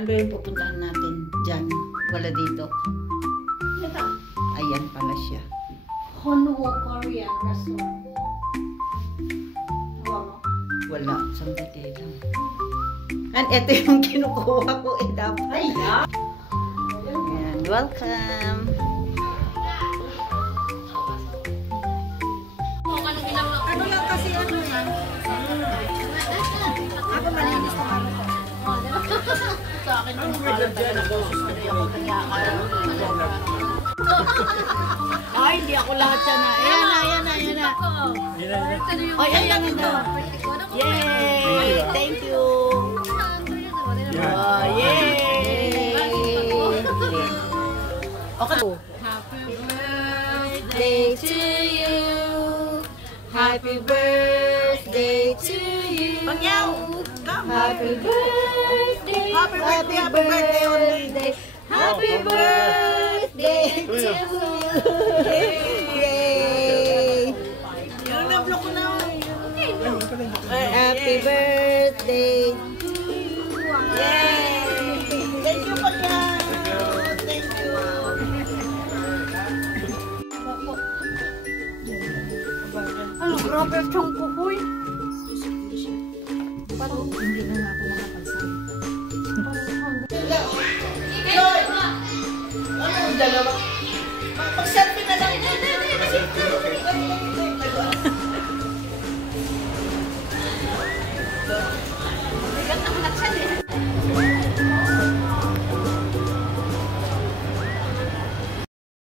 Saan ba yung pupuntahan natin? Diyan. Wala dito. Ito. Ayan pala siya. Honwo Korean restaurant. Wow. Wala. Sandali lang. And ito yung kinukuha ko eh dapat. Ayan. Ayan. Welcome. Ano lang kasi ano yan? Ako malinis ko ano ko. Sa akin ang kalat na boses na rin ako nangyakala. Ay, hindi ako lahat yan na. Ayan na, ayan na, ayan na. Ay, ayan na. Yay! Thank you. Yay! Okay. Happy birthday to you. Happy birthday to you. Pangyaw! Happy birthday. Happy birthday, happy birthday only. Happy birthday to you. Yay! Yung na-block ko na. Happy birthday. Yay! Thank you, Pangyaw! Thank you. Ano, grabe ang tiyang ko, boy. Parang hindi na ako makapagsalita. Ano yung dalawa? Pag-selfie na lang. Bigat ang anak siya, eh.